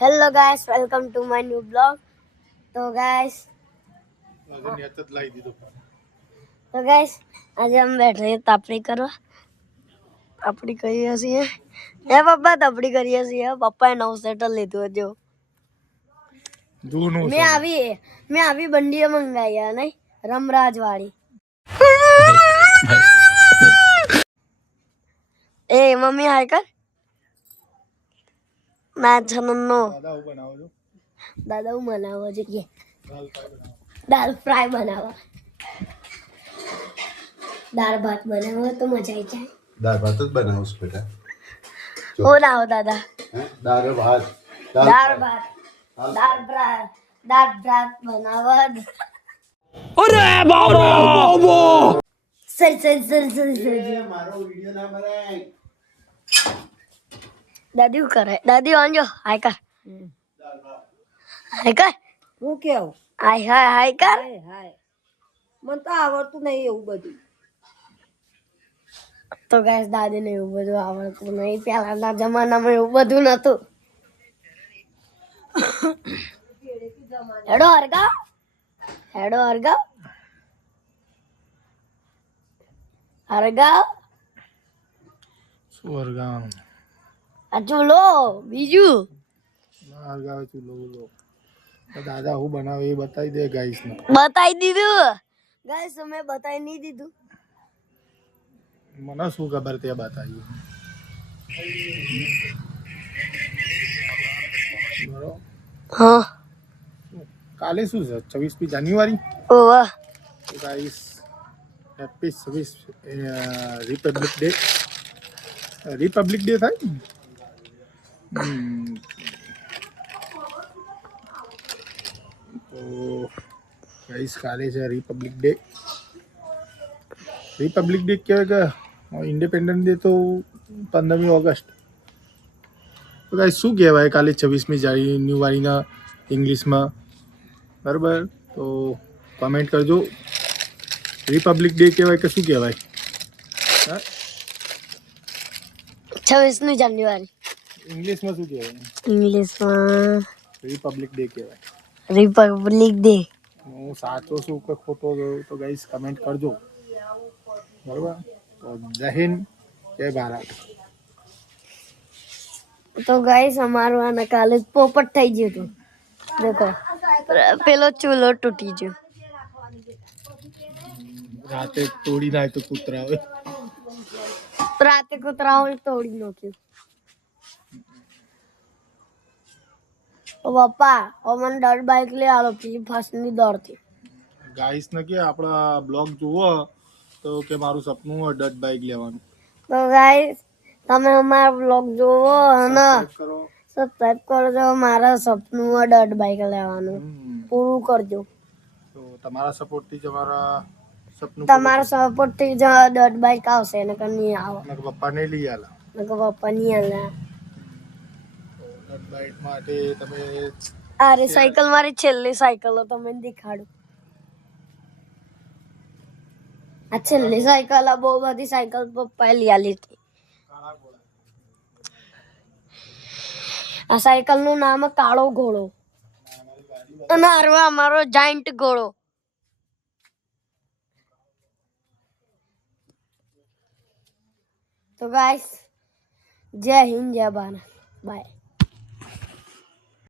hello guys welcome to my new blog તો guys તો guys આજે અમે બેઠા છીએ તાપણી કરવા તાપણી કરીએ છીએ હે પપ્પા તાપણી કરીએ છીએ પપ્પાએ નવું સેટલ લીધું હજુ જૂનું મેં આવી મેં આવી બંડીઓ મંગાવી નહીં રમરાજ વાળી એ મમ્મી હાય કર ના છનનો દાદા હું બનાવો છો? દાદા હું બનાવો જોઈએ દાળ ફ્રાય બનાવો. દાળ ફ્રાય બનાવવા દાળ ભાત બનાવો તો મજા આવી જાય. દાળ ભાત જ બનાવો છો બેટા ઓ લાવો દાદા. દાળ ભાત. દાળ ભાત દાળ ભાત. દાળ ભાત બનાવવા sir sir sir sir sir. મારો વિડિયો ના બનાય. દાદી શું કરે દાદી વાંજો હાય કર હાય કર હું કેવું હાય હાય હાય કર હાય હાય મને તો આવડતું નહીં એવું બધું તો ગાઈસ દાદીને એવું બધું આવડતું નહીં પહેલાના જમાનામાં એવું બધું નતું હેડો હરગાવ હેડો હરગાવ હરગાવ શું હરગામ આ ચૂલો બીજું હરગાવે ચૂલો બોલો તો દાદા હું બનાવે એ બતાવી દે ગાઈસ ને બતાવી દીધું ગાઈસ અમે બતાવી નહીં દીધું મને શું ખબર તે બતાવ્યું બરોબર હા કાલે શું છે છવ્વીસમી જાન્યુઆરી ઓવા તો ગાઈસ હેપી છવ્વીસ રિપબ્લિક ડે રિપબ્લિક ડે થાય ને? હમ. તો ગાઈસ કાલે છે રિપબ્લિક ડે રિપબ્લિક ડે કહેવાય કે ઇન્ડિપેન્ડન્સ ડે તો પંદરમી ઓગસ્ટ તો ગાઈસ શું કહેવાય કાલે છવ્વીસમી જાન્યુઆરીના ઇંગ્લિશમાં બરાબર તો કમેન્ટ કરજો રિપબ્લિક ડે કહેવાય કે શું કહેવાય હા છવ્વીસમી જાન્યુઆરી ઇંગ્લિશમાં શું કહેવાય ઇંગ્લિશમાં રિપબ્લિક ડે કહેવાય રિપબ્લિક ડે હું સાચો છું કે ખોટો છું તો ગાઈસ કમેન્ટ કરજો બરાબર તો જય હિન્દ જય ભારત તો ગાઈસ અમારું આને કાલે જ પોપટ થઈ ગયું હતું દેખો પેલો ચૂલો તૂટી ગયો રાતે તોડી નાય તો કૂતરા આવે રાતે કૂતરાઓએ તોડી નાખ્યું પપ્પા અમને મને ડર બાઇક લઈ આવો પછી ફાસની દોડતી ગાઈસ ને કે આપણા બ્લોગ જુઓ તો કે મારું સપનું હોય ડટ બાઇક લેવાનું. તો ગાઈસ તમે અમારા બ્લોગ જુઓ અને સબસ્ક્રાઇબ કરજો મારા સપનું હોય ડટ બાઇક લેવાનું. પૂરું કરજો. તો તમારા સપોર્ટથી જ અમારા સપનું તમારા સપોર્ટથી જ ડટ બાઇક આવશે એને નહીં આવે. પૂરું. પપ્પા ને લઈ આલા. નકર પપ્પા નહીં આલે બાઇક માટે તમે અરે સાયકલ મારી છેલ્લી સાયકલ તમને દેખાડું. આ છેલ્લી સાયકલ આ બહુ બધી સાયકલ પપ્પાએ લઈ આલી આ સાયકલનું નામ કાળો ઘોડો. અને હરવા અમારો જાયન્ટ ઘોડો. તો ગાઈસ જય હિન્દ જય ભારત. બાય